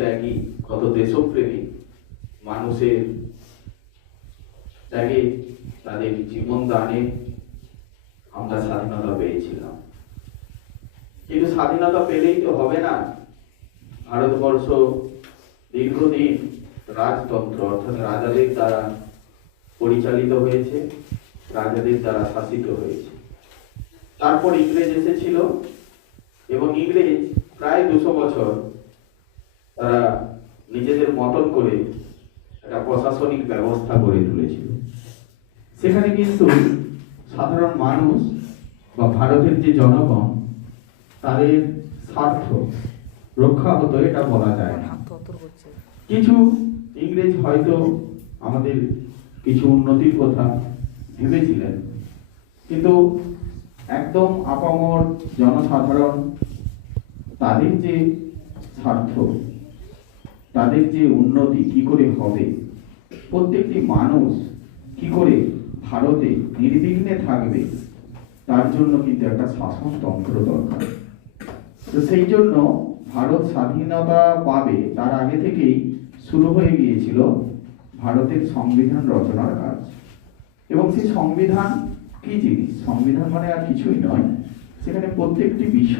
ত্যাগী, কত দেশপ্রেমী মানুষের ত্যাগে, তাদের জীবন দানে আমরা স্বাধীনতা পেয়েছিলাম। কিন্তু স্বাধীনতা পেলেই তো হবে না। ভারতবর্ষ দীর্ঘদিন রাজতন্ত্র অর্থাৎ রাজাদের দ্বারা পরিচালিত হয়েছে, রাজাদের দ্বারা শাসিত হয়েছে। তারপর ইংরেজ এসেছিল এবং ইংরেজ প্রায় 200 বছর তারা নিজেদের মতন করে একটা প্রশাসনিক ব্যবস্থা গড়ে তুলেছিল। সেখানে কিন্তু সাধারণ মানুষ বা ভারতের যে জনগণ, তাদের স্বার্থ রক্ষা হতো এটা বলা যায় না। কিছু ইংরেজ হয়তো আমাদের কিছু উন্নতির কথা ভেবেছিলেন, কিন্তু একদম আপামর জনসাধারণ, তাদের যে স্বার্থ, তাদের যে উন্নতি কি করে হবে, প্রত্যেকটি মানুষ কি করে ভারতে নির্বিঘ্নে থাকবে, তার জন্য কিন্তু একটা শাসনতন্ত্র দরকার। তো সেই জন্য ভারত স্বাধীনতা পাবে তার আগে থেকেই শুরু হয়ে গিয়েছিল ভারতের সংবিধান রচনার কাজ। এবং সেই সংবিধান কি জিনিস? সংবিধান মানে আর কিছুই নয়, সেখানে প্রত্যেকটি বিষয়